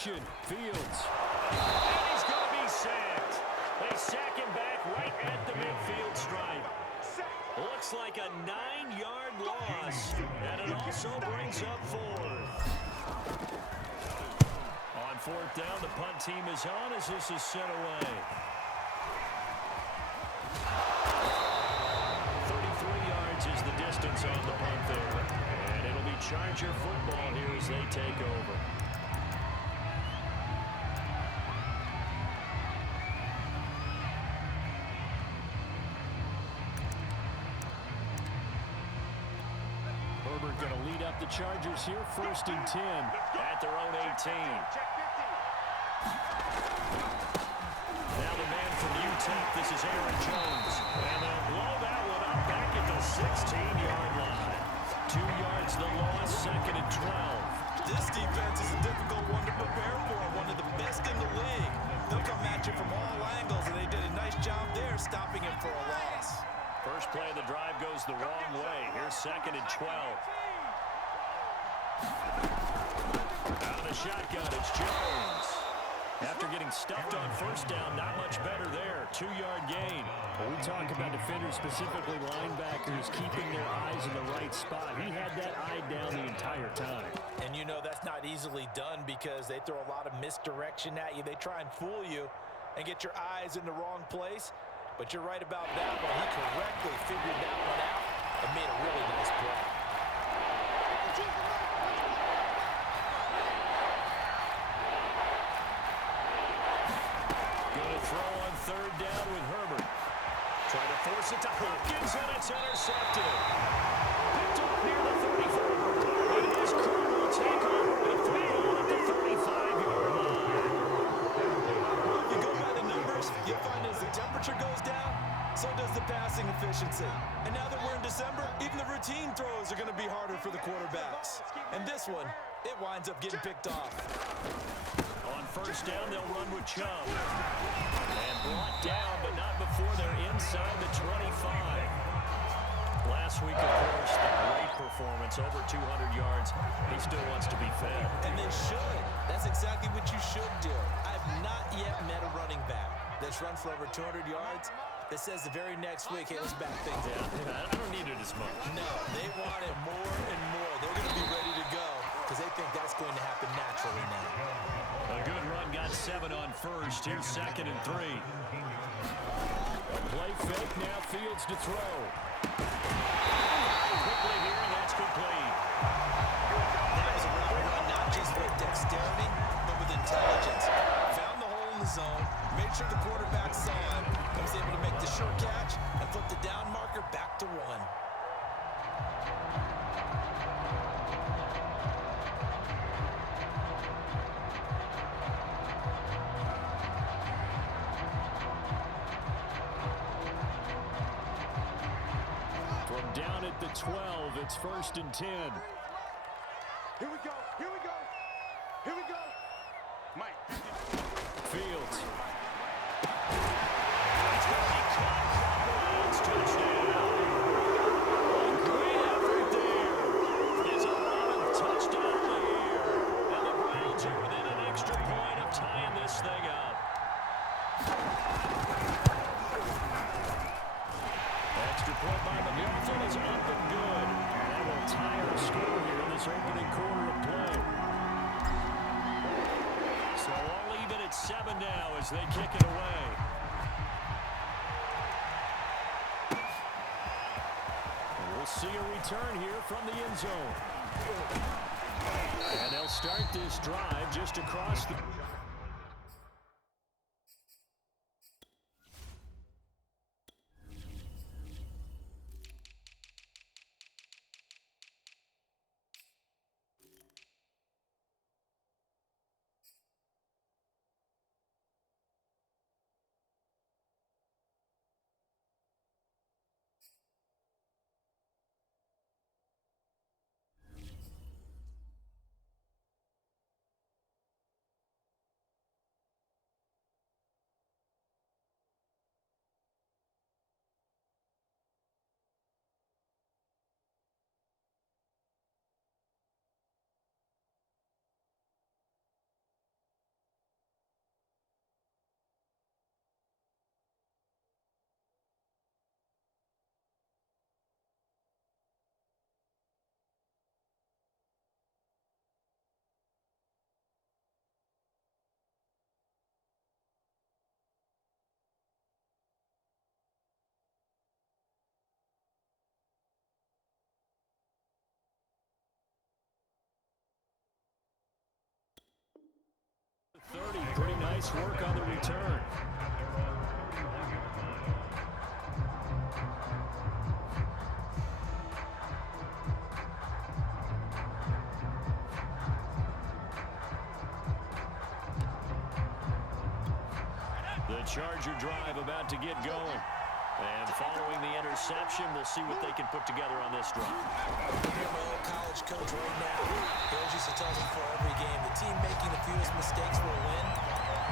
action. Fields. And he's going to be sacked. They sack him back right at the midfield stripe. Looks like a 9-yard loss, and it also brings up 4th. On 4th down, the punt team is on as this is sent away. 33 yards is the distance on the punt there, and it'll be Charger football here as they take over. Going to lead up the Chargers here, 1st and 10 at their own 18. Now the man from UTEP, this is Aaron Jones. And they'll blow that one up back at the 16-yard line. 2 yards the loss, 2nd and 12. This defense is a difficult one to prepare for, one of the best in the league. They'll come at you from all angles, and they did a nice job there stopping him for a loss. First play of the drive goes the wrong way. Here's 2nd and 12. Out of the shotgun, it's Jones. After getting stuffed on 1st down, not much better there. 2-yard gain. Well, we talk about defenders, specifically linebackers, keeping their eyes in the right spot. He had that eye down the entire time. And you know that's not easily done because they throw a lot of misdirection at you. They try and fool you and get your eyes in the wrong place. But you're right about that one. He correctly figured that one out and made a really nice play. Going to throw on 3rd down with Herbert. Trying to force it to Hopkins, and it's intercepted. Picked up near the 34. And his crew will take over the throw at the 35-yard line. Well, if you go by the numbers, you find as the temperature goes down, so does the passing efficiency. And now that we're in December, even the routine throws are going to be harder for the quarterbacks. And this one, it winds up getting picked off. On 1st down, they'll run with Chubb. And brought down, but not before they're inside the 25. Last week, of course, the great performance, over 200 yards. He still wants to be fed. And they should. That's exactly what you should do. I've not yet met a running back that's run for over 200 yards that says the very next week, hey, let's back things up. Yeah, I don't need it as much. No, they want it more and more. They're going to be ready to go because they think that's going to happen naturally now. A good run, got 7 on 1st. Here's 2nd and 3. A play fake, now Fields to throw. Quickly here, and that's complete. That was a route run, not just with dexterity, but with intelligence. Found the hole in the zone, made sure the quarterback saw him, and was able to make the sure catch and flip the down marker back to 1. From down at the 12, it's 1st and 10. Here we go. Here we go. Here we go. Mike. Fields. It's going to be caught. Browns touchdown. Great effort there. There's a 11th touchdown in the air. And the Browns are within an extra point of tying this thing up. Extra point by the Dolphins is up and good. And that will tie our score here in this opening quarter of play. So all even at 7 now as they kick it away. And we'll see a return here from the end zone. And they'll start this drive just across the... Nice work on the return. The Charger drive about to get going. And following the interception, we'll see what they can put together on this drive. I'm my old college coach right now. Coach used to tell me before every game, the team making the fewest mistakes will win.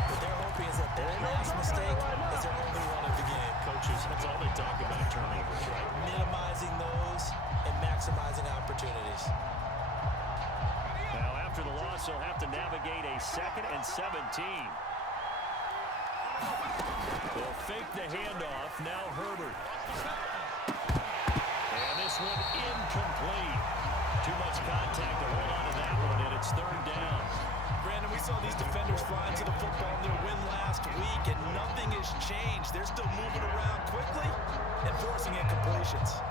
What they're hoping is that last mistake is their only one of the game. Coaches, that's all they talk about, turnovers, right? Minimizing those and maximizing opportunities. Now, after the loss, they'll have to navigate a 2nd and 17. They'll fake the handoff. Now Herbert. And this one incomplete. Too much contact to hold on to that one, and it's 3rd down. Brandon, we saw these defenders fly into the football in their win last week, and nothing has changed. They're still moving around quickly and forcing incompletions.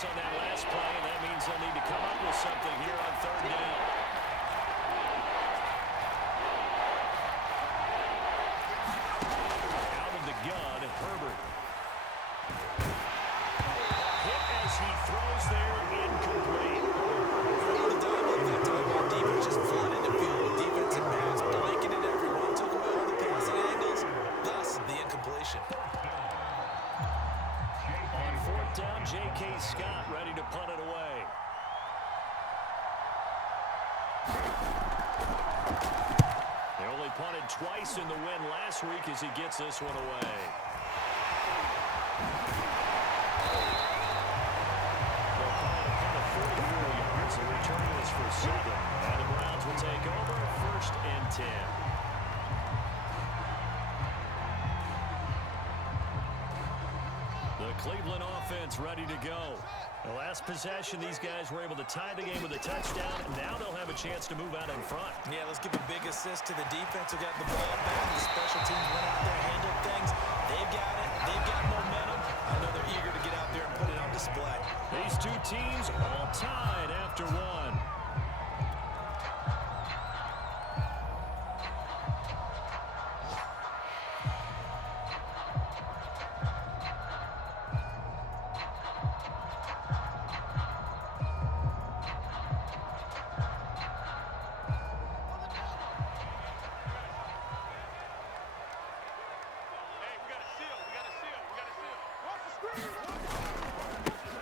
On that last play, and that means they'll need to come up with something here on 3rd down. Out of the gun, Herbert. Hit as he throws there, incomplete. That time our defense just flooded the field with defensive backs, blanketed everyone, took away all the passing angles, thus the incompletion. Down, J.K. Scott ready to punt it away. They only punted twice in the win last week as he gets this one away. They'll call it a punt of 44 yards. The return was for 7. And the Browns will take over 1st and 10. The Cleveland offense ready to go. The last possession, these guys were able to tie the game with a touchdown, and now they'll have a chance to move out in front. Yeah, let's give a big assist to the defense who got the ball back. The special teams went out there, handled things. They've got it. They've got momentum. I know they're eager to get out there and put it on display. These two teams all tied after 1.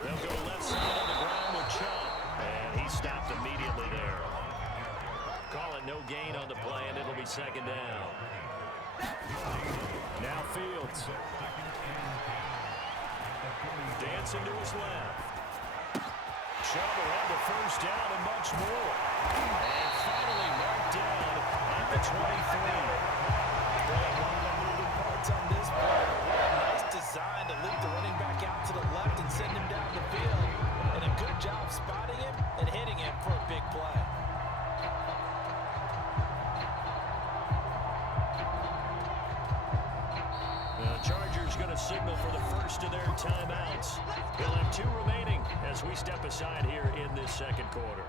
They'll go left side on the ground with Chubb, and he stopped immediately there. Call it no gain on the play, and it'll be 2nd down. Now Fields. Dancing to his left. Chubb will have the 1st down and much more. And finally marked down at the 23. One of the moving parts on this play. Nice design to lead the running back out to the left and send him down the field. And a good job spotting him and hitting him for a big play. The Chargers going to signal for the first of their timeouts. They'll have 2 remaining as we step aside here in this 2nd quarter.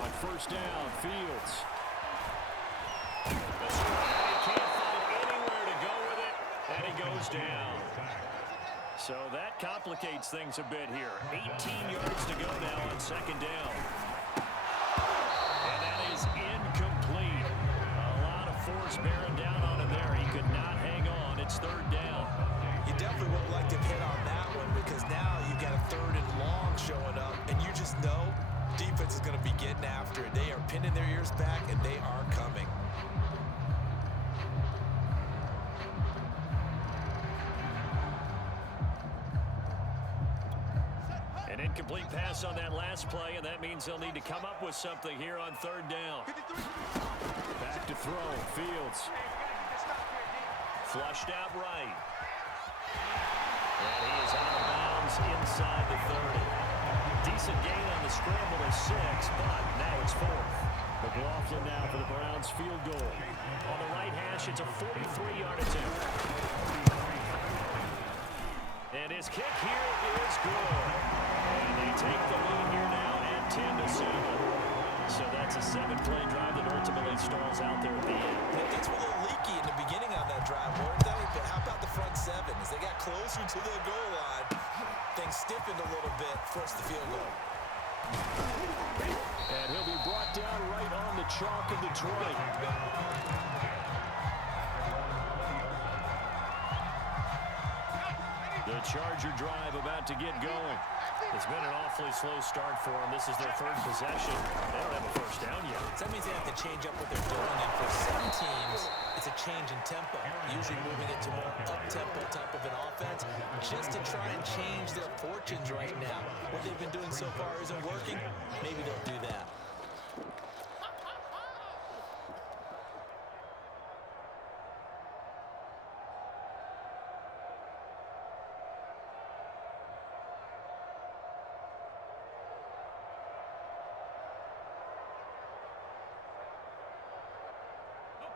On 1st down, Fields. The strike, can't find anywhere to go with it, and he goes down. So that complicates things a bit here. 18 yards to go now on 2nd down. And that is incomplete. A lot of force bearing down on him there. He could not hang on. It's 3rd down. You definitely would like to hit on that one because now you've got a 3rd and long showing up, and you just know defense is going to be getting after it. They are pinning their ears back, and they are coming. Incomplete pass on that last play, and that means they'll need to come up with something here on third down. Back to throw. Fields. Flushed out right. And he is out of bounds inside the 30. Decent gain on the scramble of 6, but now it's 4th. McLaughlin now for the Browns field goal. On the right hash, it's a 43-yard attempt. And his kick here is good. And they take the lead here now at 10-7. So that's a 7-play drive that ultimately stalls out there at the end. Things were a little leaky in the beginning on that drive, weren't they? But how about the front 7? As they got closer to the goal line, things stiffened a little bit, forced the field goal. And he'll be brought down right on the chalk of Detroit. The Charger drive about to get going. It's been an awfully slow start for them. This is their 3rd possession. They don't have a first down yet. So that means they have to change up what they're doing, and for some teams, it's a change in tempo, usually moving it to more up-tempo type of an offense, just to try and change their fortunes right now. What they've been doing so far isn't working. Maybe they'll do that.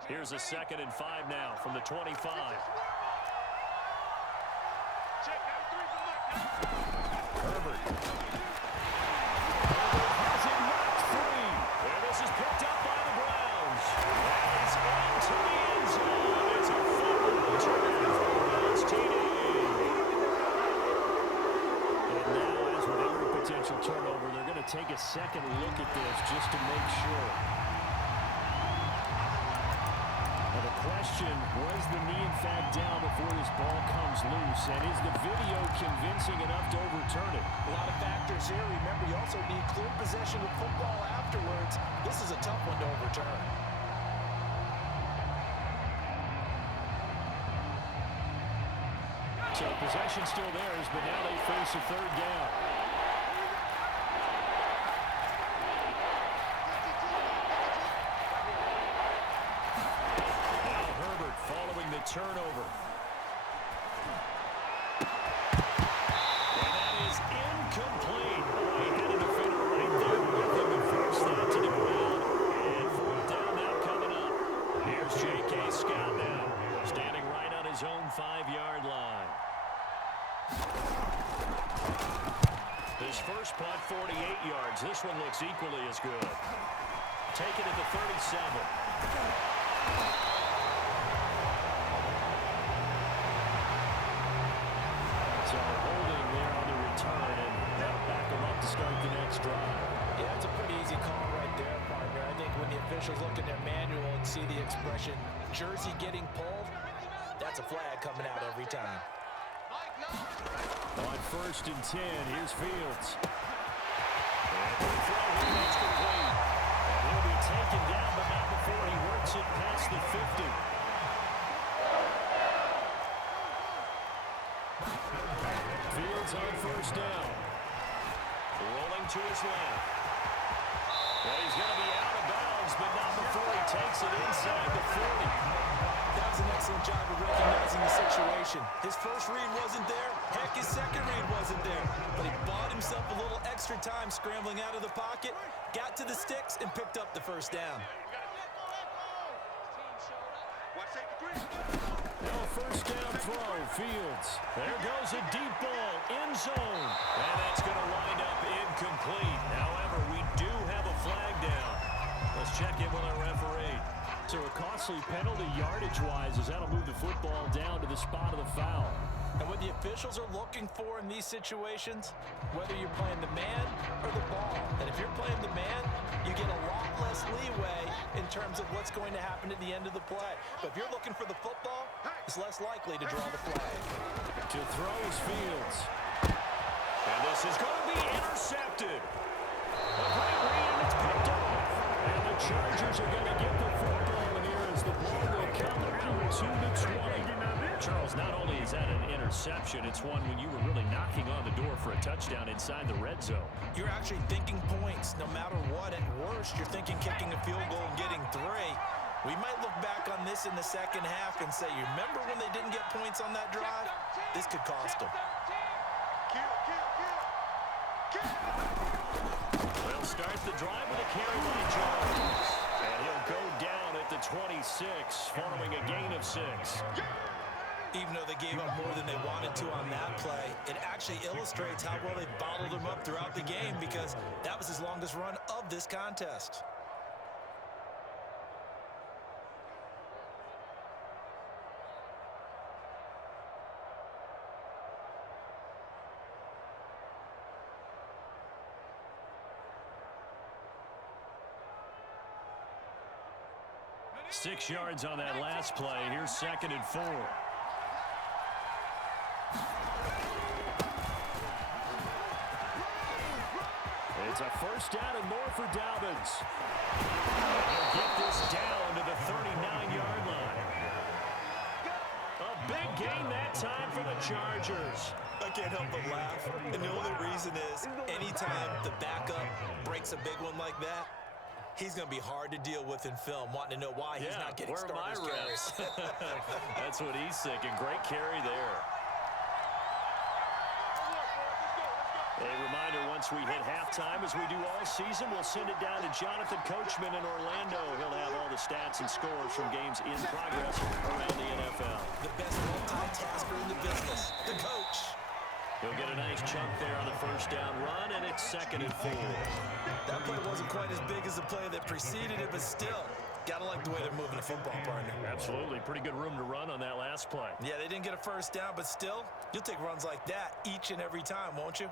Here's a 2nd and 5 now from the 25. Herbert. Has it knocked free. And this is picked up by the Browns. That is into the end zone. It's a fumble return for the Browns TD. And now, as with every potential turnover, they're going to take a second look at this just to make sure. Question, was the knee in fact down before this ball comes loose? And is the video convincing enough to overturn it? A lot of factors here. Remember, you also need clear possession of football afterwards. This is a tough one to overturn. So possession still theirs, but now they face a 3rd down. Turnover. And that is incomplete. Oh, he had a defender right there with him and forced that to the ground. And 4th down now coming up. Here's J.K. Scott now, standing right on his own 5-yard line. His first punt, 48 yards. This one looks equally as good. Taken at the 37. So holding there on the return, and that'll back them up to start the next drive. Yeah, it's a pretty easy call right there, partner. I think when the officials look at their manual and see the expression, jersey getting pulled, that's a flag coming out every time. On 1st and 10, here's Fields. And the throw here, that's complete. And he'll be taken down, but not before he works it past the 50. Fields on 1st down. Rolling to his left. Well, he's going to be out of bounds, but not before he takes it inside the 40. That was an excellent job of recognizing the situation. His first read wasn't there. Heck, his second read wasn't there. But he bought himself a little extra time scrambling out of the pocket, got to the sticks, and picked up the 1st down. Now 1st down throw, Fields. There goes a deep ball, end zone. And that's going to wind up incomplete. However, we do have a flag down. Let's check in with our referee. So a costly penalty yardage-wise, as that'll move the football down to the spot of the foul. And what the officials are looking for in these situations, whether you're playing the man or the ball, and if you're playing the man, you get a lot less leeway in terms of what's going to happen at the end of the play. But if you're looking for the football, it's less likely to draw the flag. To throw is Fields. And this is going to be intercepted. A great read, and it's picked off. And the Chargers are going to get the football here as the ball will come out to the 20. Charles, not only is that an interception, it's one when you were really knocking on the door for a touchdown inside the red zone. You're actually thinking points no matter what. At worst, you're thinking kicking a field goal and getting 3. We might look back on this in the second half and say, you remember when they didn't get points on that drive? This could cost them. They'll start the drive with a carry by Jones. And he'll go down at the 26 following a gain of 6. Even though they gave up more than they wanted to on that play, it actually illustrates how well they bottled him up throughout the game because that was his longest run of this contest. Six yards on that last play. Here's 2nd and 4. It's a first down and more for Dobbins. He'll get this down to the 39-yard line. A big gain that time for the Chargers. I can't help but laugh. And the only reason is anytime the backup breaks a big one like that, he's going to be hard to deal with in film, wanting to know why he's not getting starters carries. That's what he's thinking. Great carry there. A reminder, once we hit halftime, as we do all season, we'll send it down to Jonathan Coachman in Orlando. He'll have all the stats and scores from games in progress around the NFL. The best multitasker in the business, the coach. He'll get a nice chunk there on the first down run, and it's 2nd and 4. That play wasn't quite as big as the play that preceded it, but still, gotta like the way they're moving the football, partner. Absolutely. Pretty good room to run on that last play. Yeah, they didn't get a first down, but still, you'll take runs like that each and every time, won't you?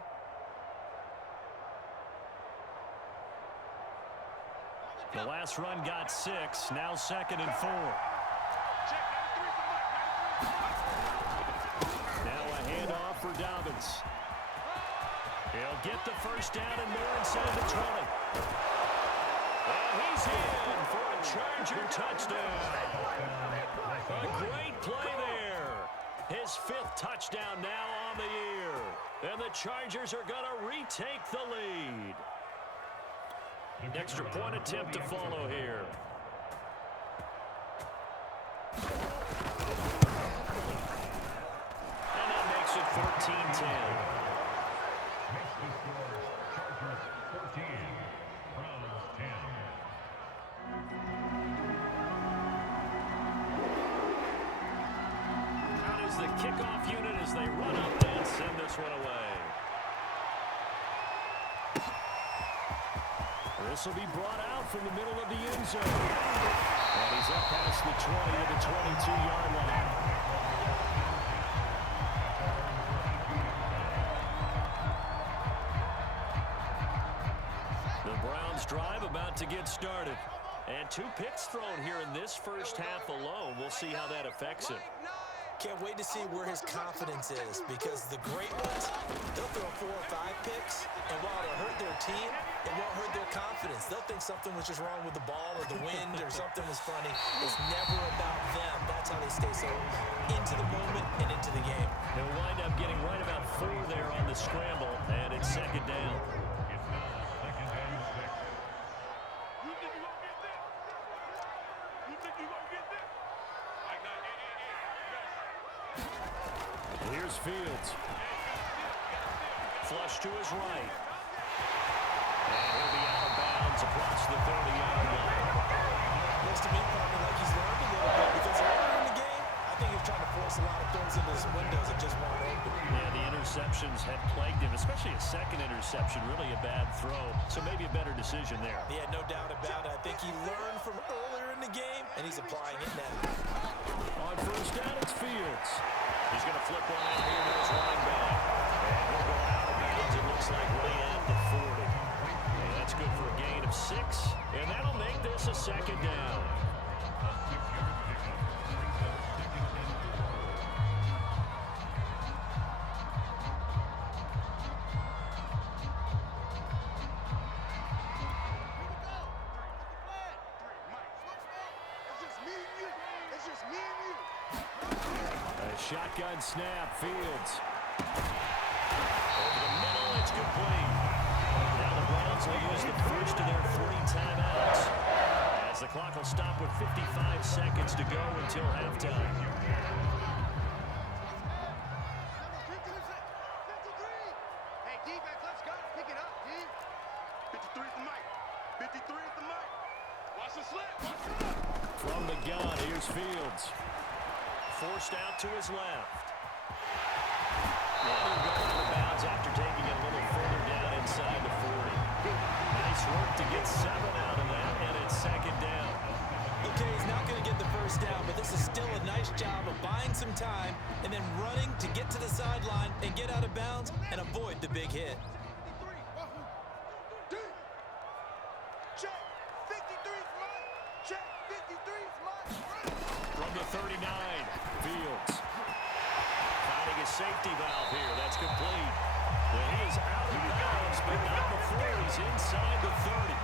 The last run got 6, now 2nd and 4. Now a handoff for Dobbins. He'll get the first down and more inside the 20. And he's in for a Charger touchdown. A great play there. His 5th touchdown now on the year. And the Chargers are going to retake the lead. Extra point attempt to follow here. And that makes it 14-10. Out is the kickoff unit as they run up and send this one away. This will be brought out from the middle of the end zone. And he's up past the 20 to the 22-yard line. The Browns drive about to get started. And 2 picks thrown here in this first half alone. We'll see how that affects him. Can't wait to see where his confidence is because the great ones, they'll throw 4 or 5 picks, and while it'll hurt their team, it won't hurt their confidence. They'll think something was just wrong with the ball or the wind or something was funny. It's never about them. That's how they stay so into the moment and into the game. They'll wind up getting right about 4 there on the scramble, and it's 2nd down. Here's Fields. Flush to his right. And he'll be out of bounds across the 30-yard line. Looks to me probably like he's learned a little bit because earlier in the game, I think he was trying to force a lot of throws into his windows that just weren't open. Yeah, the interceptions had plagued him, especially a second interception, really a bad throw. So maybe a better decision there. Yeah, no doubt about it. I think he learned from earlier in the game, and he's applying it now. On first down, it's Fields. He's going to flip one out here to his running back. And he'll go out of bounds, it looks like, right at the 40. And that's good for a gain of 6. And that'll make this a 2nd down. Shotgun snap, Fields. Over the middle, it's complete. Now the Browns will use the first of their 3 timeouts, as the clock will stop with 55 seconds to go until halftime. Hey, defense, let's go. Pick it up, D. 53 at the mic. 53 at the mic. Watch the slip. Watch the slip. From the gun, here's Fields. Forced out to his left. And he'll go out of bounds after taking it a little further down inside the 40. Nice work to get 7 out of that, and it's second down. Okay, he's not going to get the first down, but this is still a nice job of buying some time and then running to get to the sideline and get out of bounds and avoid the big hit. Check. 53's mine. Check. 53's mine. From the 39, Fields. Finding a safety valve here. That's complete. Well, he is out of bounds, but not before he's inside the 30.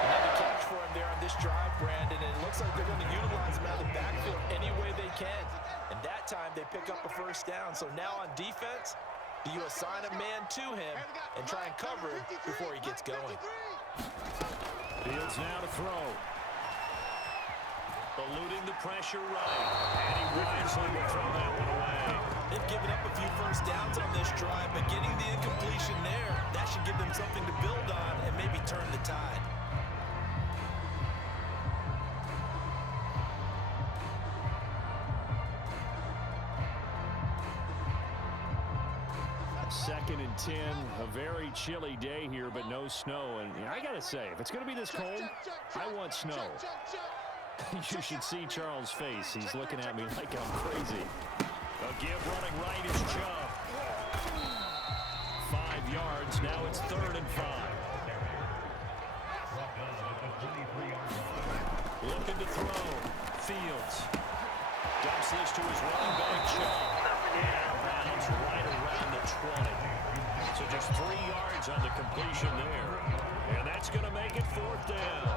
Another catch for him there on this drive, Brandon, and it looks like they're going to utilize him out of the backfield any way they can. And that time they pick up a first down. So now on defense, do you assign a man to him and try and cover him before he gets going? Fields now to throw. Eluding the pressure right. And he wisely will throw that one away. They've given up a few first downs on this drive, but getting the incompletion there, that should give them something to build on and maybe turn the tide. Second and 10, a very chilly day here, but no snow. And I got to say, if it's going to be this cold, I want snow. You should see Charles' face. He's looking at me like I'm crazy. A give running right is Chubb. 5 yards. Now it's 3rd and 5. Looking to throw. Fields. Dumps this to his running back, Chubb. And out of bounds right around the 20. So just 3 yards on the completion there. And that's going to make it 4th down.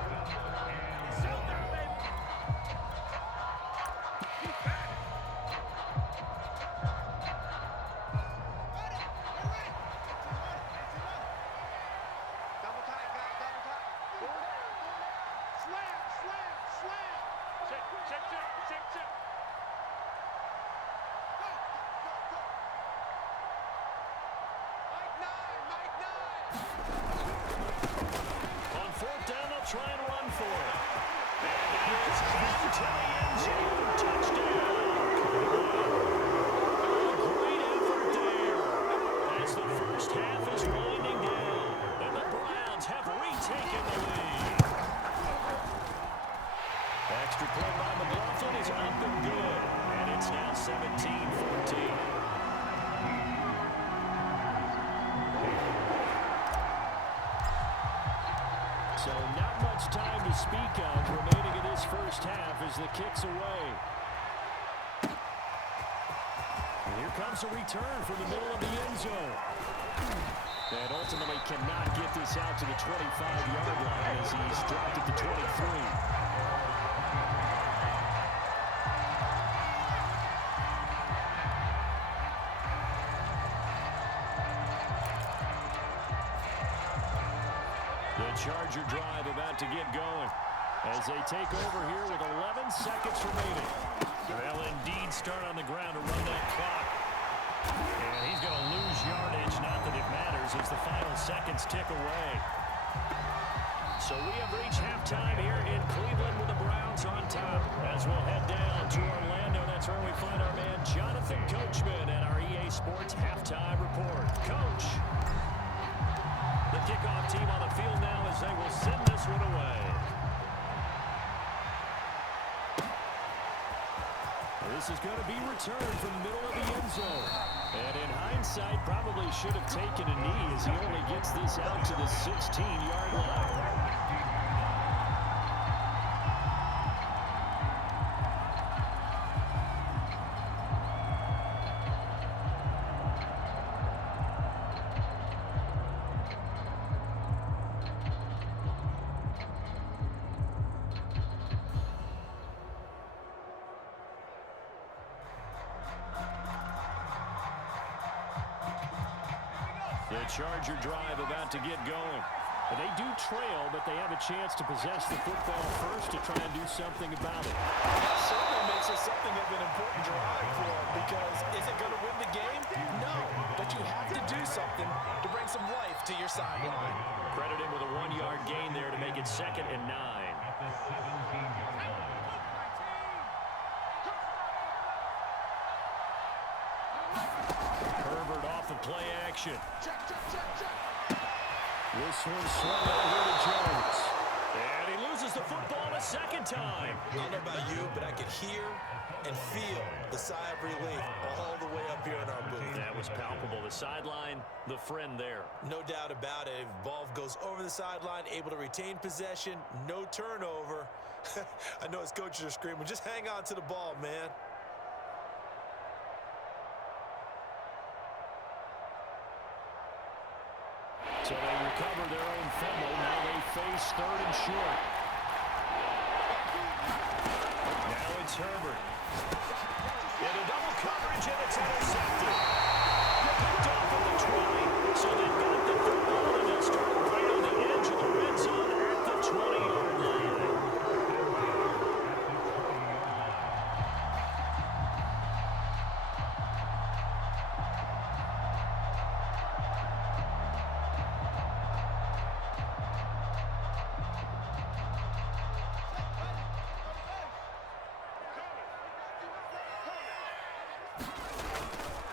Try and run for it. And it is to the end zone. Touchdown. A great effort there. As the first half is winding down. And the Browns have retaken the lead. Extra play by McLaughlin is up and good. And it's now 17-14. So not much time to speak of remaining in this first half as the kick's away. And here comes a return from the middle of the end zone. And ultimately cannot get this out to the 25-yard line as he's dropped at the 23. Charger drive about to get going as they take over here with 11 seconds remaining. They'll indeed start on the ground to run that clock. And he's going to lose yardage, not that it matters, as the final seconds tick away. So we have reached halftime here in Cleveland with the Browns on top. As we'll head down to Orlando, that's where we find our man Jonathan Coachman at our EA Sports Halftime Report. Coach. The kickoff team on the field now as they will send this one away. This is going to be returned from the middle of the end zone. And in hindsight, probably should have taken a knee as he only gets this out to the 16-yard line. The Charger drive about to get going. And they do trail, but they have a chance to possess the football first to try and do something about it. That certainly makes it something of an important drive for them, because is it going to win the game? No, but you have to do something to bring some life to your sideline. Credit him with a 1-yard gain there to make it 2nd and 9. Herbert off of play action. This one swung over to Jones. And he loses the football a 2nd time. I don't know about you, but I could hear and feel the sigh of relief all the way up here in our booth. That was palpable. The sideline, the friend there. No doubt about it. Ball goes over the sideline, able to retain possession, no turnover. I know his coaches are screaming, just hang on to the ball, man. So they recover their own fumble. Now they face 3rd and short. Now it's Herbert. Into double coverage, and it's intercepted. Picked off at the 20. So they've got the football, and they'll start right on the edge of the red zone at the 20-yard line.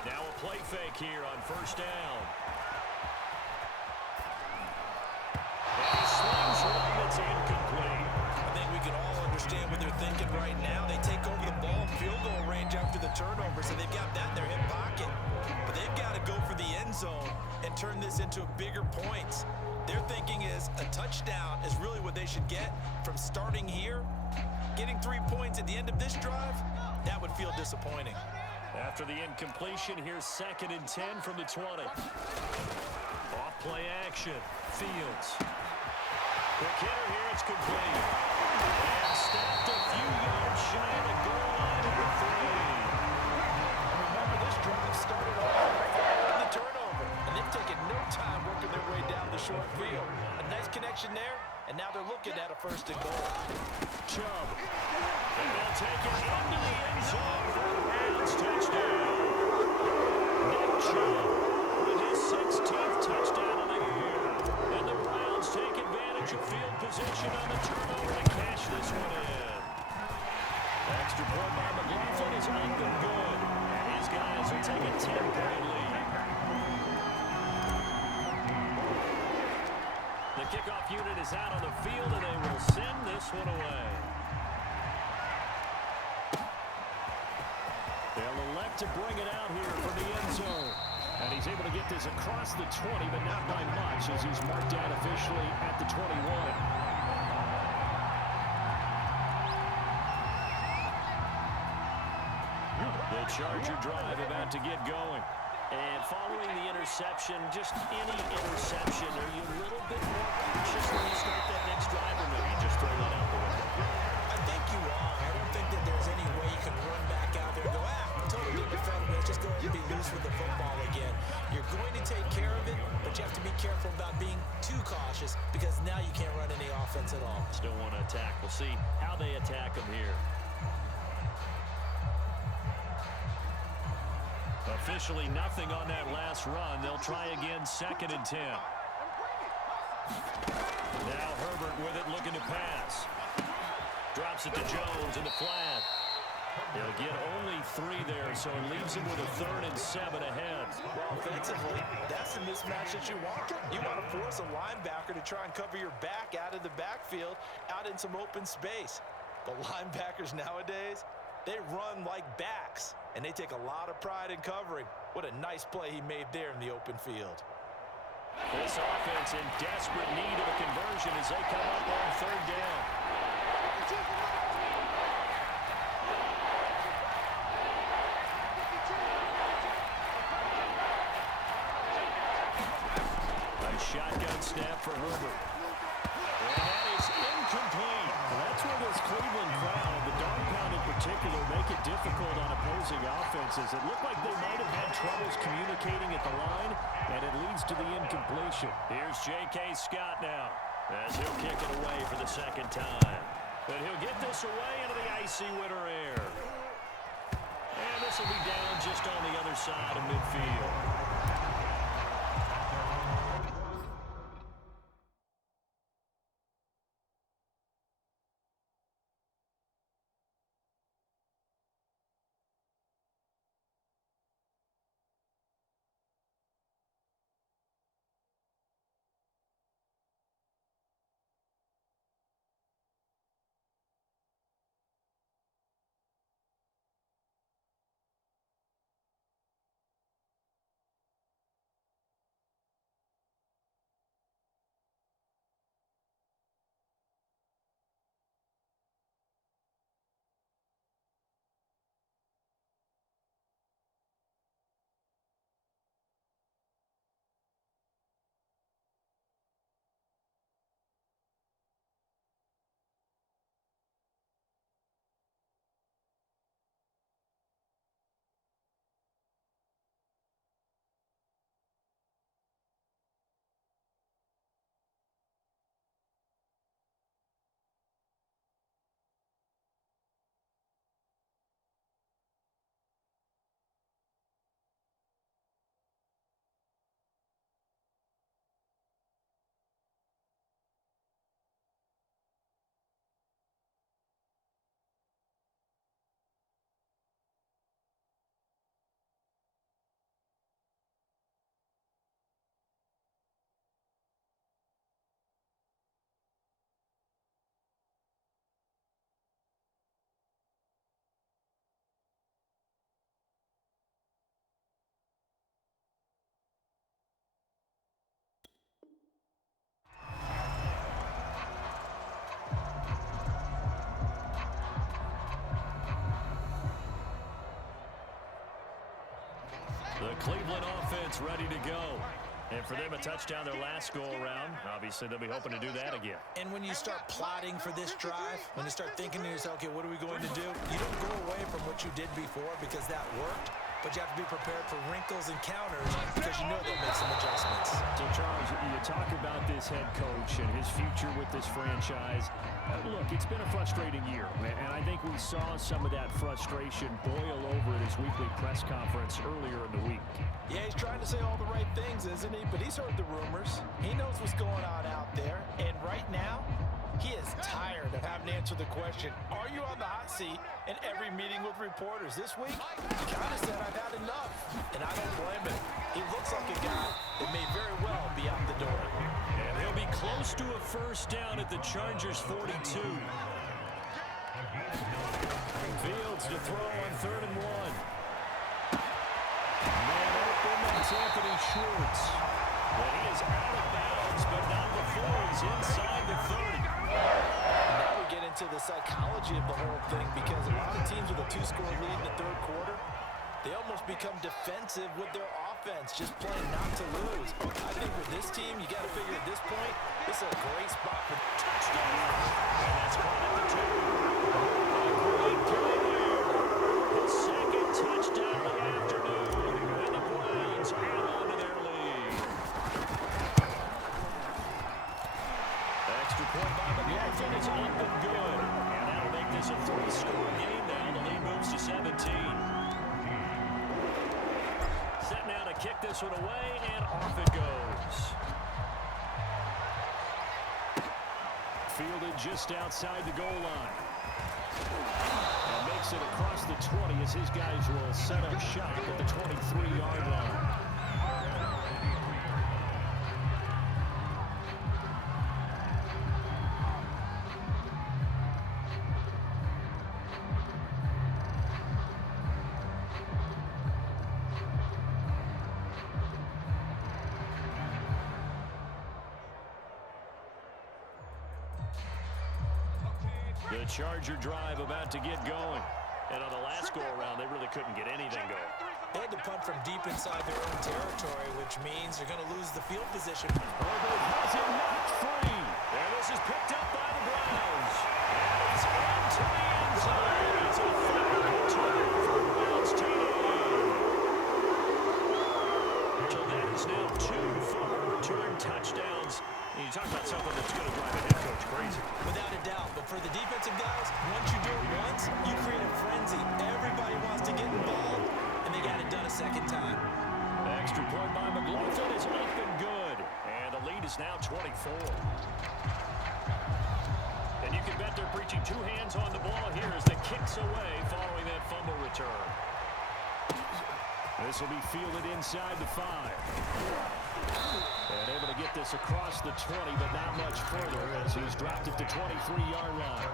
Now a play fake here on 1st down. And he slings one that's incomplete. I think we can all understand what they're thinking right now. They take over the ball in field goal range after the turnover, so they've got that in their hip pocket. But they've got to go for the end zone and turn this into bigger points. Their thinking is a touchdown is really what they should get from starting here. Getting 3 points at the end of this drive, that would feel disappointing. After the incompletion, here's 2nd and 10 from the 20. Off play action. Fields. Quick hitter here. It's complete. And stopped a few yards shy of the goal line at the 3. Remember, this drive started off with the turnover, and they've taken no time working their way down the short field. A nice connection there, and now they're looking at a 1st and goal. Chubb. And they'll take it into the end zone for a Browns touchdown. Nick Chubb with his 16th touchdown of the year. And the Browns take advantage of field position on the turnover to cash this one in. Extra point by McLaughlin is up and good. And these guys will take a 10-point lead. The kickoff unit is out on the field, and they will send this one away. They'll elect to bring it out here from the end zone. And he's able to get this across the 20, but not by much, as he's marked down officially at the 21. The Charger drive about to get going. And following the interception, just any interception, are you a little bit more cautious when you start that next drive, or maybe just throw that out the window? I think you are. I don't think that there's any way you can run back out there and go, totally didn't defend me. Let's just go ahead and be loose with the football again. You're going to take care of it, but you have to be careful about being too cautious, because now you can't run any offense at all. Still want to attack. We'll see how they attack them here. Officially nothing on that last run. They'll try again, 2nd and 10. Now Herbert with it, looking to pass. Drops it to Jones in the flat. He'll get only 3 there, so it leaves him with a 3rd and 7 ahead. Well, offensively, that's the mismatch that you want. You want to force a linebacker to try and cover your back out of the backfield, out in some open space. But linebackers nowadays, they run like backs, and they take a lot of pride in covering. What a nice play he made there in the open field. This offense in desperate need of a conversion as they come up on 3rd down. A shotgun snap for Herbert. And that is incomplete. That's where this Cleveland crowd, the dog pound in particular make it difficult on opposing offenses. It looked like they might have had troubles communicating at the line, and it leads to the incompletion. Here's J.K. Scott now, as he'll kick it away for the second time. But he'll get this away into the icy winter air. And this will be down just on the other side of midfield. The Cleveland offense ready to go. And for them, a touchdown their last go-around. Obviously, they'll be hoping to do that again. And when you start plotting for this drive, when you start thinking to yourself, okay, what are we going to do? You don't go away from what you did before because that worked. But you have to be prepared for wrinkles and counters because you know they'll make some adjustments. So, Charles, you talk about this head coach and his future with this franchise. Look, it's been a frustrating year, and I think we saw some of that frustration boil over at his weekly press conference earlier in the week. Yeah, he's trying to say all the right things, isn't he? But he's heard the rumors. He knows what's going on out there. And right now, he is tired of having to answer the question, are you on the hot seat in every meeting with reporters this week? He kind of said, I've had enough, and I don't blame him. He looks like a guy that may very well be out the door. And he'll be close to a first down at the Chargers' 42. Fields to throw on 3rd and 1. Man open, that's Anthony Schwartz. But he is out of bounds, but not before he's inside the 30. Now we get into the psychology of the whole thing because a lot of teams with a 2-score lead in the 3rd quarter, they almost become defensive with their offense, just playing not to lose. I think with this team, you got to figure at this point, this is a great spot for touchdown. And that's caught at the 2. A great play there. His second touchdown of the afternoon. And the Browns add on to their lead. Extra point by the Milton is up and good. And that'll make this a 3-score game now. The lead moves to 17. Set now to kick this one away, and off it goes. Fielded just outside the goal line. And makes it across the 20 as his guys will set up shop at the 23-yard line. The Charger drive about to get going. And on the last go-around, they really couldn't get anything going. They had to punt from deep inside their own territory, which means they're going to lose the field position. Herbert has it knocked free. And this is picked up by the Browns. And it's into the end zone. It's a explosive, guys, once you do it once, you create a frenzy. Everybody wants to get involved, and they got it done a second time. Extra point by McLaughlin is up and good. And the lead is now 24. And you can bet they're preaching two hands on the ball here as the kick's away following that fumble return. This will be fielded inside the 5. And able to get this across the 20, but not much further as he's dropped it to 23-yard line.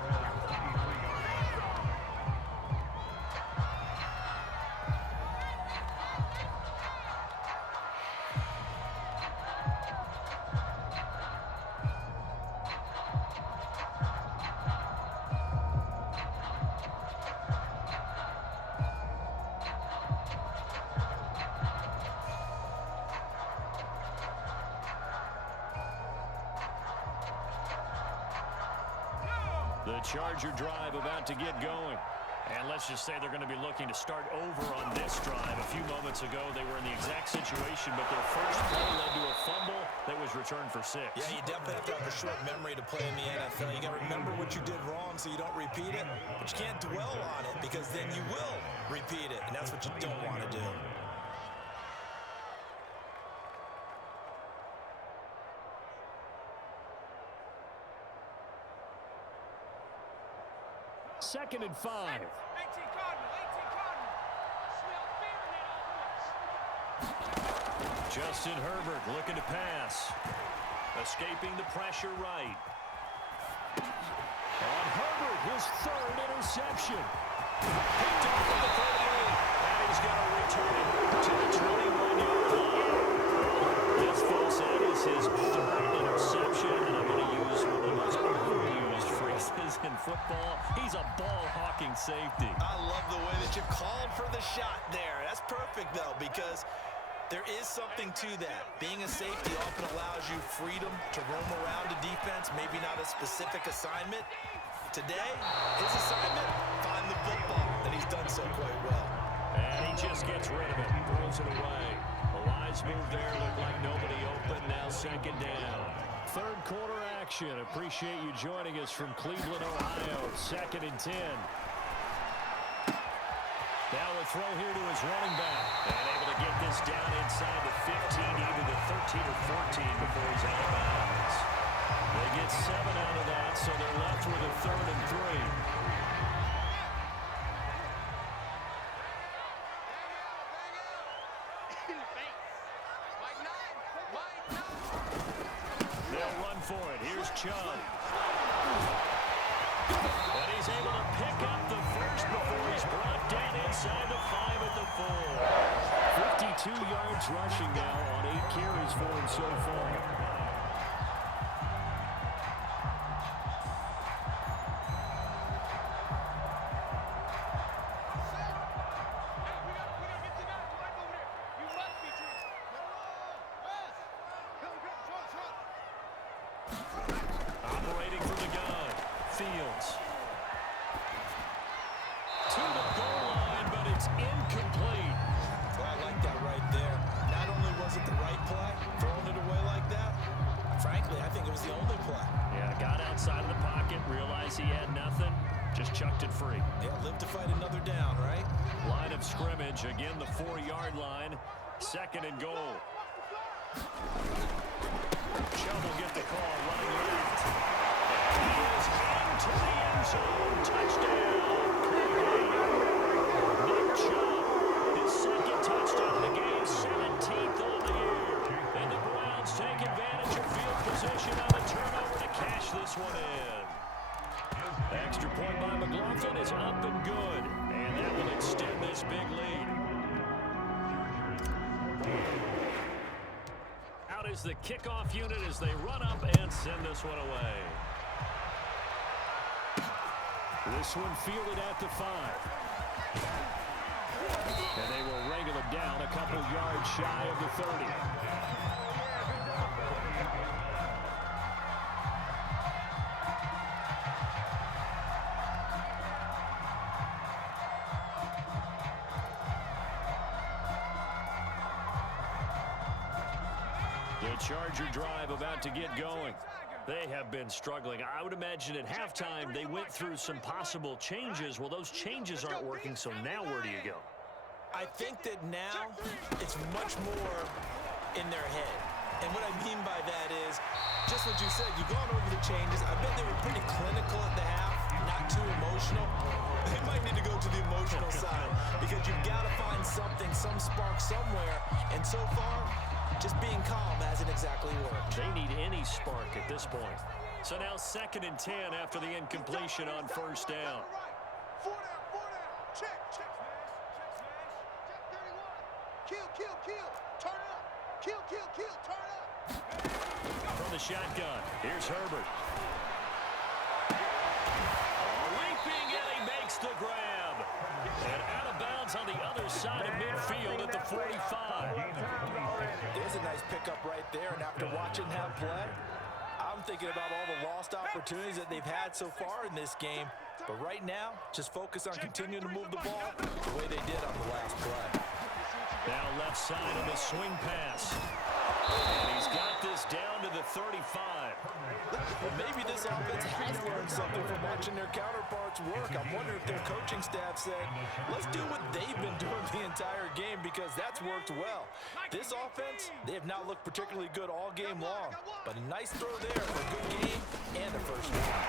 The Charger drive about to get going. And let's just say they're going to be looking to start over on this drive. A few moments ago, they were in the exact situation, but their first play led to a fumble that was returned for 6. Yeah, you definitely have to have a short memory to play in the NFL. You got to remember what you did wrong so you don't repeat it, but you can't dwell on it because then you will repeat it, and that's what you don't want to do. Second and 5. 18 Cardinal. Justin Herbert looking to pass. Escaping the pressure right. On Herbert, his third interception. Picked up for the 38. And he's going to return it to the 21-yard line. Yes, folks, that is his third interception. And I'm going to use one of the most overused phrases in football. He's a ball-hawking safety. I love the way that you called for the shot there. That's perfect, though, because there is something to that. Being a safety often allows you freedom to roam around a defense, maybe not a specific assignment. Today, his assignment, find the football, and he's done so quite well. And he just gets rid of it, throws it away. A wise move there, looked like nobody open, now second down. Third quarter action. Appreciate you joining us from Cleveland, Ohio. 2nd and 10. Now a throw here to his running back. And able to get this down inside the 15, either the 13 or 14 before he's out of bounds. They get 7 out of that, so they're left with a 3rd and 3. They'll run for it. Here's Chubb. And he's able to pick up the first before he's brought down inside the 5 at the 4. 52 yards rushing now on 8 carries for him so far. Operating from the gun, Fields. To the goal line, but it's incomplete. Well, I like that right there. Not only was it the right play, throwing it away like that, frankly, I think it was the only play. Yeah, got outside of the pocket, realized he had nothing, just chucked it free. Yeah, live to fight another down, right? Line of scrimmage, again the 4-yard line, 2nd and goal. Chubb will get the call, running left. And he is into the end zone. Touchdown. Nick Chubb, his 2nd touchdown of the game, 17th on the year. And the Browns take advantage of field position on the turnover to cash this one in. Extra point by McLaughlin is up and good. And that will extend this big lead. Out is the kickoff unit as they run up and send this one away. This one fielded at the 5. And they will wrangle it down a couple yards shy of the 30. The Charger drive about to get going. They have been struggling. I would imagine at halftime they went through some possible changes. Well, those changes aren't working, so now where do you go? I think that now it's much more in their head. And what I mean by that is, just what you said, you've gone over the changes. I bet they were pretty clinical at the half, not too emotional. They might need to go to the emotional side because you've got to find something, some spark somewhere. And so far, just being calm hasn't exactly worked. They need any spark at this point. So now 2nd and 10 after the incompletion on 1st down. 4 down. Check. Check 31. Kill. Turn up. Kill. Turn up. From the shotgun, here's Herbert. Leaping, and he makes the grab. And out of bounds on the other side of midfield at the 45. There's a nice pickup right there, and after watching that play, I'm thinking about all the lost opportunities that they've had so far in this game. But right now, just focus on continuing to move the ball the way they did on the last play. Now left side of the swing pass. And he's got this down to the 35. Well, maybe this offense has learned something from watching their counterparts work. I'm wondering if their coaching staff said, let's do what they've been doing the entire game because that's worked well. This offense, they have not looked particularly good all game long. But a nice throw there for a good game and a first down.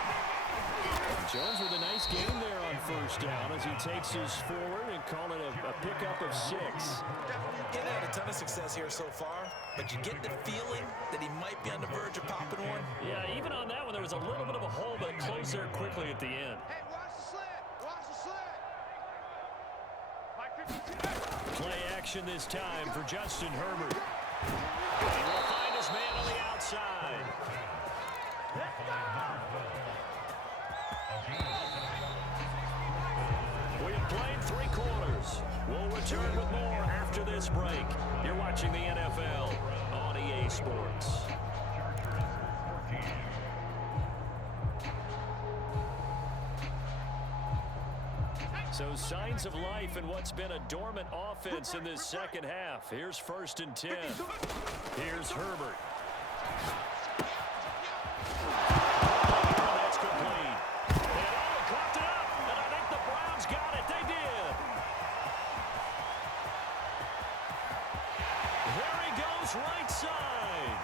Jones with a nice game there on 1st down as he takes his forward and call it a pickup of 6. He had a ton of success here so far, but you get the feeling that he might be on the verge of popping one. Yeah, even on that one, there was a little bit of a hole, but it closed there quickly at the end. Hey, watch the sled. Play action this time for Justin Herbert. And will find his man on the outside. We have played 3 quarters. We'll return with more after this break. You're watching the NFL on EA Sports. So signs of life in what's been a dormant offense in this second half. Here's 1st and 10. Here's Herbert. That's complete. And coughed it up. And I think the Browns got it. They did. There he goes, right side.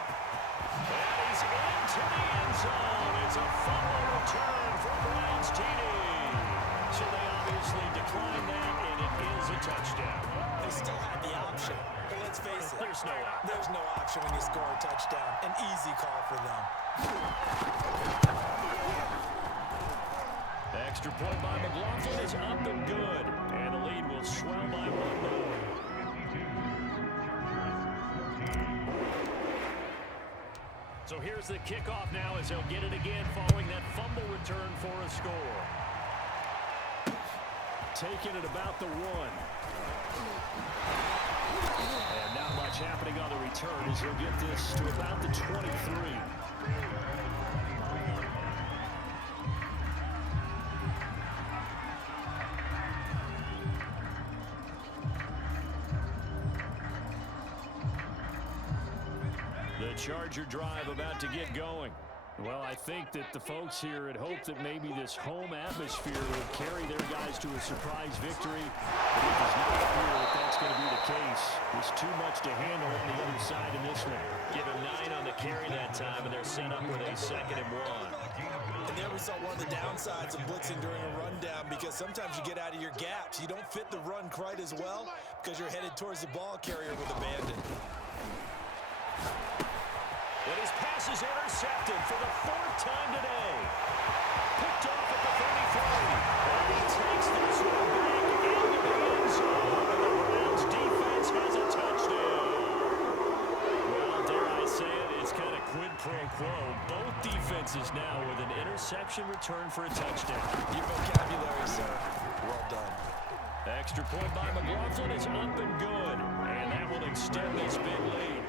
And he's into the end zone. It's a fumble return for Browns TD. So they obviously declined that, and it is a touchdown. They still had the option, but let's face it. There's no option. There's no option when you score a touchdown. An easy call for them. Extra point by McLaughlin is up and good, and the lead will swell by 1 more. So here's the kickoff now as they'll get it again following that fumble return for a score. Taking it about the 1. And not much happening on the return as he'll get this to about the 23. The Charger drive about to get going. Well, I think that the folks here had hoped that maybe this home atmosphere would carry their guys to a surprise victory. But it does not appear that that's going to be the case. There's too much to handle on the other side in this one. Give him 9 on the carry that time, and they're set up with a 2nd and 1. And there we saw one of the downsides of blitzing during a rundown because sometimes you get out of your gaps. You don't fit the run quite as well because you're headed towards the ball carrier with abandon. And his pass is intercepted for the 4th time today. Picked off at the 33. And he takes this one back into the end zone. And the Browns defense has a touchdown. Well, dare I say it, it's kind of quid pro quo. Both defenses now with an interception return for a touchdown. Your vocabulary, sir. Well done. Extra point by McLaughlin is up and good. And that will extend this big lead.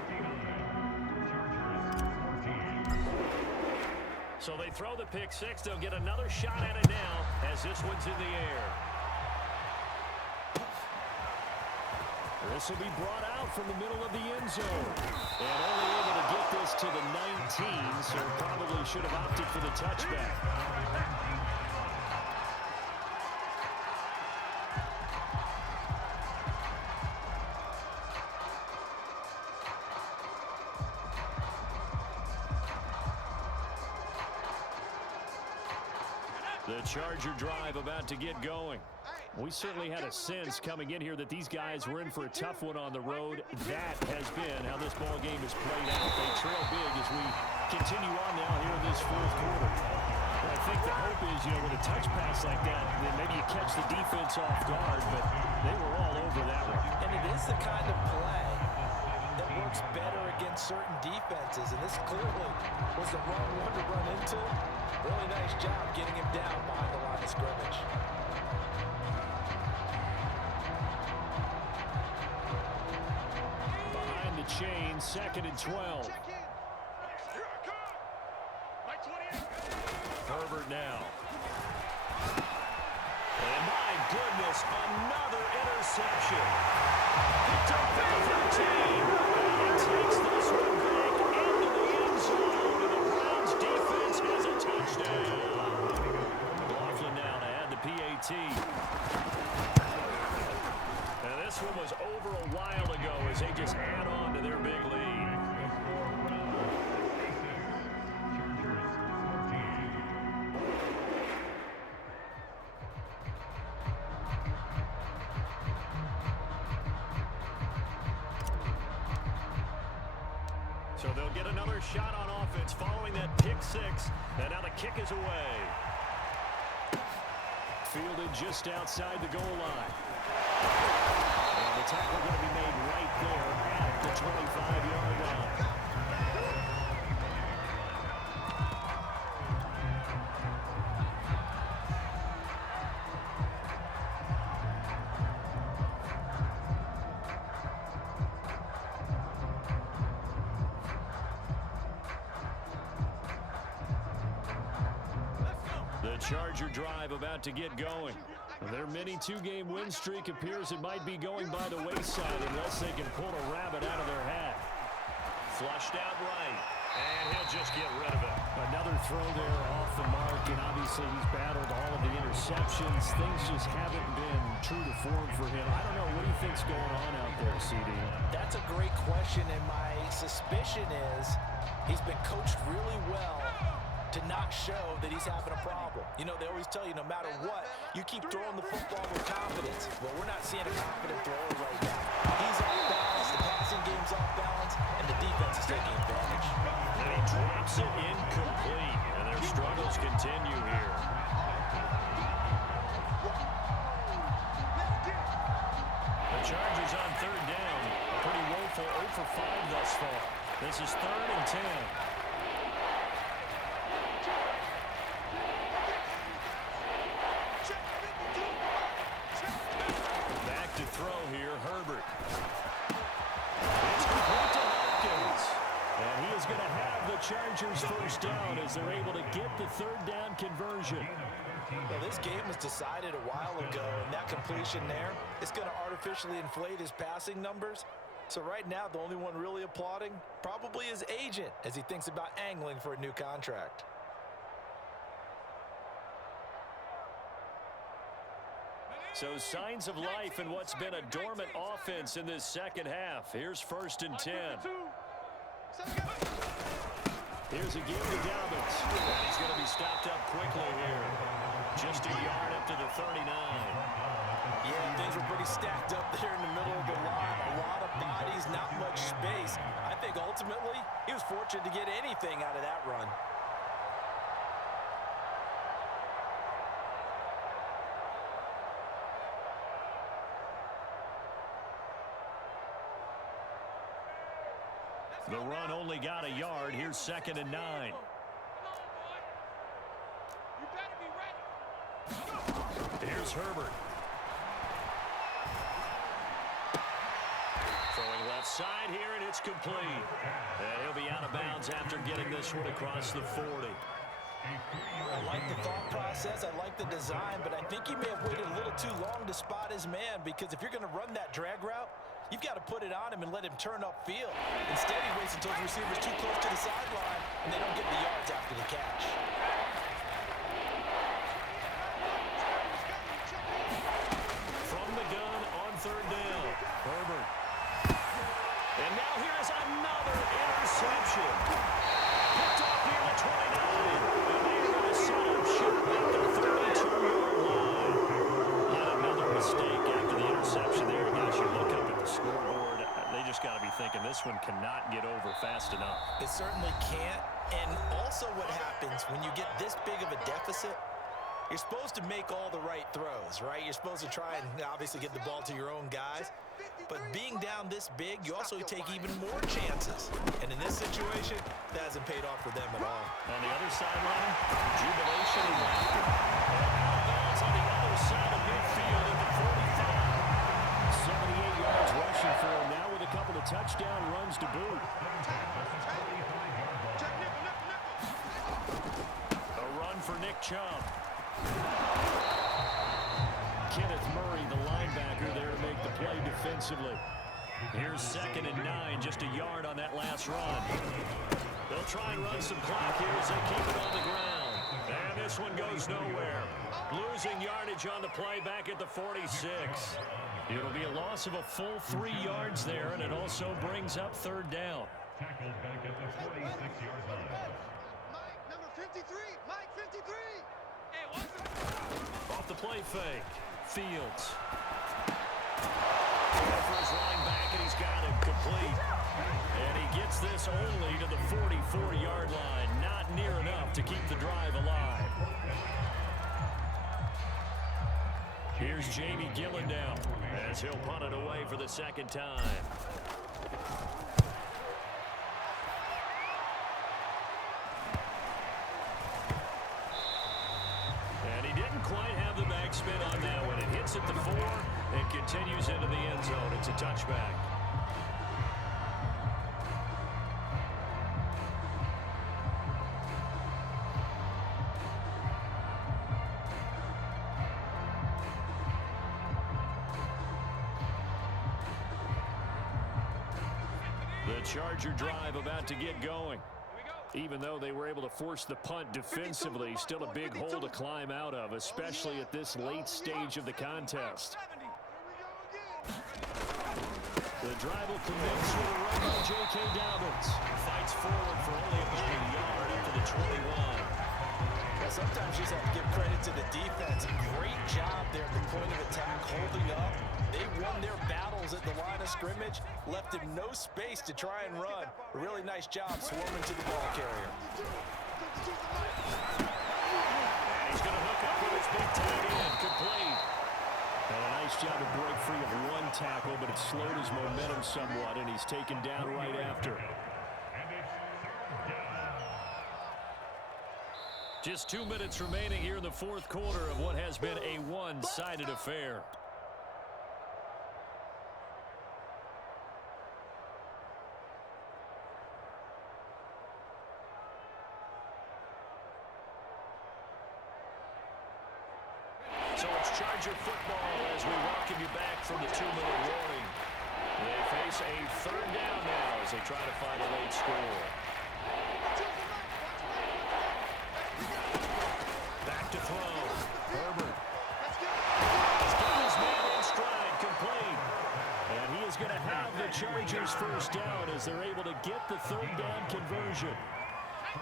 So they throw the pick 6. They'll get another shot at it now as this one's in the air. This will be brought out from the middle of the end zone. And only able to get this to the 19, so probably should have opted for the touchback. The Charger drive about to get going. We certainly had a sense coming in here that these guys were in for a tough one on the road. That has been how this ball game has played out. They trail big as we continue on now here in this fourth quarter. Well, I think the hope is, with a touch pass like that, then maybe you catch the defense off guard, but they were all over that one. And it is the kind of play that works better against certain defenses, and this clearly was the wrong one to run into. Really nice job getting him down behind the line of scrimmage. Behind the chain, 2nd and 12. Herbert now. And my goodness, another interception. Picked up at the 13. And takes this one back into the end zone. And the Browns defense has a touchdown. Laughlin now to add the PAT. And this one was over a while ago as they just add on to their big lead. So they'll get another shot on offense following that pick six. And now the kick is away. Fielded just outside the goal line. And the tackle going to be made right there at the 25-yard line. The Charger drive about to get going. Their mini two-game win streak appears it might be going by the wayside unless they can pull a rabbit out of their hat. Flushed out right, and he'll just get rid of it. Another throw there off the mark, and obviously he's battled all of the interceptions. Things just haven't been true to form for him. I don't know. What do you think's going on out there, CD? That's a great question, and my suspicion is he's been coached really well to not show that he's having a problem. They always tell you no matter what, you keep throwing the football with confidence. Well, we're not seeing a confident thrower right now. He's off balance, the passing game's off balance, and the defense is taking advantage. And he drops it incomplete, and their struggles continue here. The Chargers on 3rd down. A pretty woeful 0 for 5 thus far. This is 3rd and 10. To throw here, Herbert. It's complete to Hopkins. And he is going to have the Chargers first down as they're able to get the 3rd down conversion. Well, this game was decided a while ago, and that completion there is going to artificially inflate his passing numbers. So right now, the only one really applauding probably his agent as he thinks about angling for a new contract. So signs of life in what's been a dormant offense in this second half. Here's 1st and 10. Here's a give to Dobbins. And he's going to be stopped up quickly here. Just a yard up to the 39. Yeah, things were pretty stacked up there in the middle of the line. A lot of bodies, not much space. I think ultimately he was fortunate to get anything out of that run. The run only got a yard. Here's 2nd and 9. Here's Herbert. Throwing left side here, and it's complete. And he'll be out of bounds after getting this one across the 40. I like the thought process. I like the design, but I think he may have waited a little too long to spot his man, because if you're going to run that drag route, You've got to put it on him and let him turn upfield. Instead, he waits until the receiver's too close to the sideline, and they don't get the yards after the catch. From the gun on third down, Herbert. And now here is another interception. Picked off near the 29. And they're going to set up shop at the 32-yard line. Yet another mistake after the interception there. Guys, you look up at the scoreboard. They just got to be thinking this one cannot get over fast enough. It certainly can't. And also what happens when you get this big of a deficit, you're supposed to make all the right throws, right? You're supposed to try and obviously get the ball to your own guys. But being down this big, you also take even more chances. And in this situation, that hasn't paid off for them at all. On the other sideline, jubilation and laughter. And out on the other side of midfield at the 45. 78 yards rushing for him now with a couple of touchdown runs to boot. A run for Nick Chubb. Kenneth Murray, the linebacker, there to make the play defensively. Here's 2nd and 9, just a yard on that last run. They'll try and run some clock here as they keep it on the ground. And this one goes nowhere. Losing yardage on the play back at the 46. It'll be a loss of a full 3 yards there, and it also brings up third down. Tackled back at the 46-yard line. Mike, number 53. Mike, 53. Hey, what's Off the play fake. Fields. For his running back, and he's got him complete. And he gets this only to the 44-yard line. Not near enough to keep the drive alive. Here's Jamie Gillendown as he'll punt it away for the second time. And he didn't quite have the backspin on that one. It hits at the 4 and continues into the end zone. It's a touchback. The Charger drive about to get going. Even though they were able to force the punt defensively, still a big hole to climb out of, especially at this late stage of the contest. The drive will commence with a run by J.K. Dobbins. Fights forward for only about a yard into the 21. Well, sometimes you just have to give credit to the defense. Great job there at the point of attack, holding up. They won their battles at the line of scrimmage, left him no space to try and run. A really nice job swarming to the ball carrier. And he's going to hook up with his big tight end, complete. And a nice job to break free of one tackle, but it slowed his momentum somewhat, and he's taken down right after. Just 2 minutes remaining here in the fourth quarter of what has been a one-sided affair. So it's Charger football as we welcome you back from the 2-minute warning. They face a third down now as they try to find a late score. Back to throw. Herbert. He's got his man in stride, complete. And he is going to have the Chargers first down as they're able to get the third down conversion.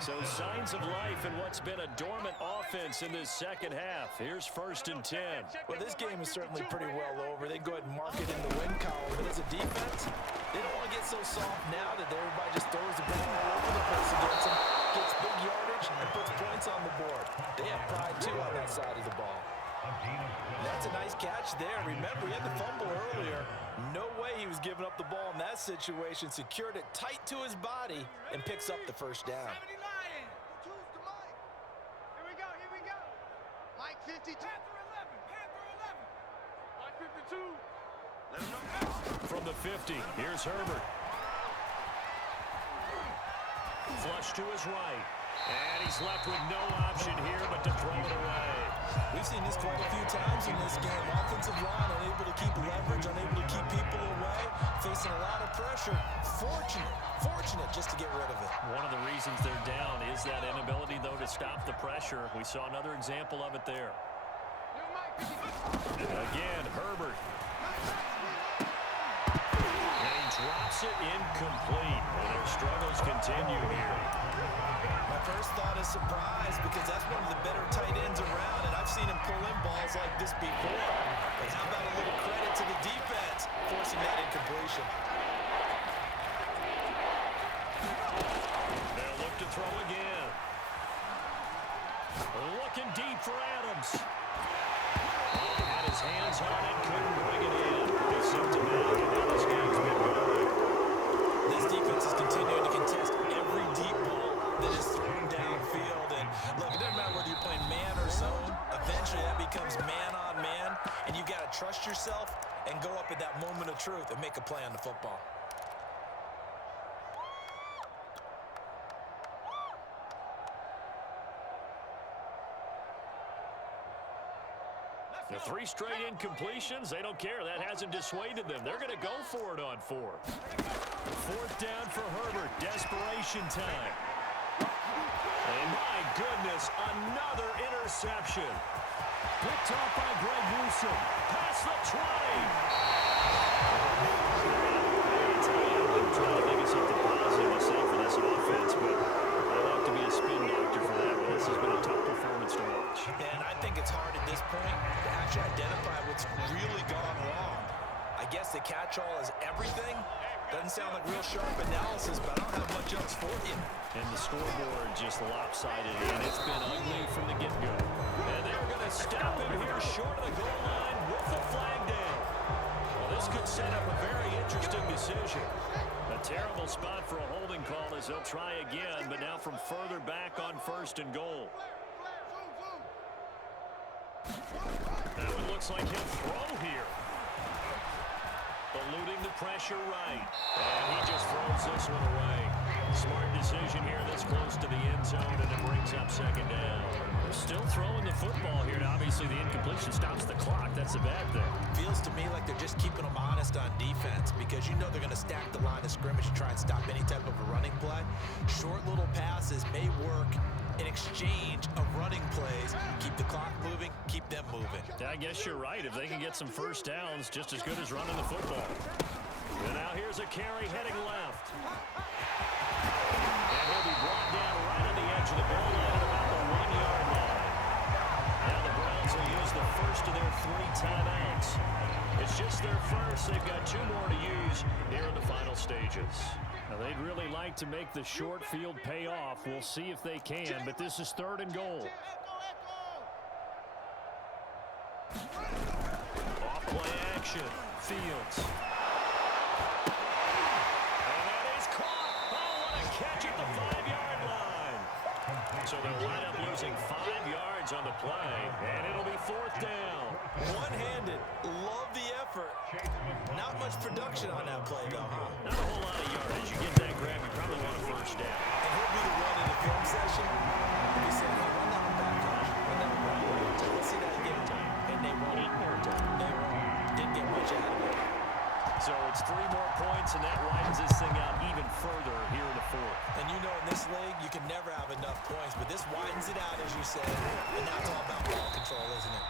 So signs of life in what's been a dormant offense in this second half. Here's 1st and 10. Well, this game is certainly pretty well over. They go ahead and mark it in the win column. But as a defense, they don't want to get so soft now that everybody just throws the ball all over the place against them, gets big yardage, and puts points on the board. They have pride, too, on that side of the ball. And that's a nice catch there. Remember, he had the fumble earlier. No way he was giving up the ball in that situation. Secured it tight to his body and picks up the first down. Here we go. Mike 52. Panther 11. Mike 52. Let him know. From the 50, here's Herbert. Flush to his right. And he's left with no option here but to throw it away. We've seen this quite a few times in this game. Offensive line unable to keep leverage, unable to keep people away, facing a lot of pressure. Fortunate just to get rid of it. One of the reasons they're down is that inability, though, to stop the pressure. We saw another example of it there. Again, Herbert. And he drops it incomplete. And their struggles continue here. My first thought is surprise because that's one of the better tight ends around, and I've seen him pull in balls like this before. But how about a little credit to the defense forcing that incompletion? They'll look to throw again. Looking deep for Adams. Had his hands on it, couldn't bring it in. It's symptomatic of how this game's been going. This defense is continuing to contest every deep ball that is thrown downfield. And look, it doesn't matter whether you're playing man or zone. Eventually that becomes man on man, and you got to trust yourself and go up at that moment of truth and make a play on the football. The 3 straight incompletions, they don't care. That hasn't dissuaded them. They're going to go for it on 4th. 4th down for Herbert. Desperation time. And my goodness, another interception. Picked off by Greg Newsome. Past the 20. I'm trying to think of something positive to say for this offense, but I'd have to be a spin doctor for that. But this has been a tough performance to watch. And I think it's hard at this point to actually identify what's really gone wrong. I guess the catch-all is everything. Doesn't sound like real sharp analysis, but I don't have much else for you. And the scoreboard just lopsided, and it's been ugly from the get-go. And they're going to stop him here short of the goal line with the flag down. Well, this could set up a very interesting decision. A terrible spot for a holding call as they'll try again, but now from further back on 1st and goal. That one looks like he'll throw here. Eluding the pressure right. And he just throws this one away. Smart decision here this close to the end zone, and it brings up 2nd down. They're still throwing the football here, and obviously the incompletion stops the clock. That's the bad thing. Feels to me like they're just keeping them honest on defense because you know they're going to stack the line of scrimmage to try and stop any type of a running play. Short little passes may work in exchange of running plays. Keep the clock moving, keep them moving. I guess you're right. If they can get some first downs, just as good as running the football. And now here's a carry heading left. And he'll be brought down right on the edge of the goal line at about the 1-yard line. Now the Browns will use the first of their 3 timeouts. It's just their first. They've got 2 more to use here in the final stages. Now they'd really like to make the short field pay off. We'll see if they can, but this is 3rd and goal. Off play action. Fields. And that is caught. Oh, what a catch at the 5-yard line. So they'll wind up losing 5 yards on the play, and it'll be 4th down. One-handed. Love the effort. Not much production on that play, though, huh? Not a whole lot of yardage. You get that grab, you probably want a 1st down. And he'll be the one in the film session. And he said, hey, run that one back, coach. Run that one back. Let's see that again. And they won't. They won't. Didn't get much out of it. So it's 3 more points, and that widens this thing out even further here in the 4th. And you know in this league, you can never have enough points, but this widens it out, as you said. And now it's all about ball control, isn't it?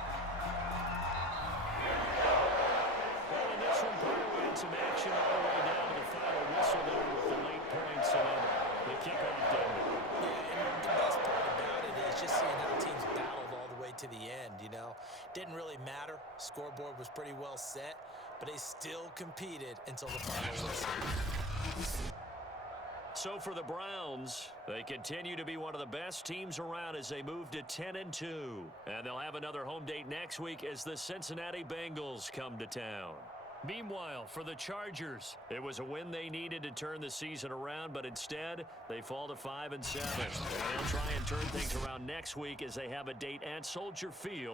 Well, in this one, Purdue had some action all the way down to the final whistle there with the late points and the kickoff done. Yeah, and the best part about it is just seeing how teams battled all the way to the end, you know. Didn't really matter. Scoreboard was pretty well set, but they still competed until the final whistle. So for the Browns, they continue to be one of the best teams around as they move to 10-2. And they'll have another home date next week as the Cincinnati Bengals come to town. Meanwhile, for the Chargers, it was a win they needed to turn the season around, but instead, they fall to 5-7. And they'll try and turn things around next week as they have a date at Soldier Field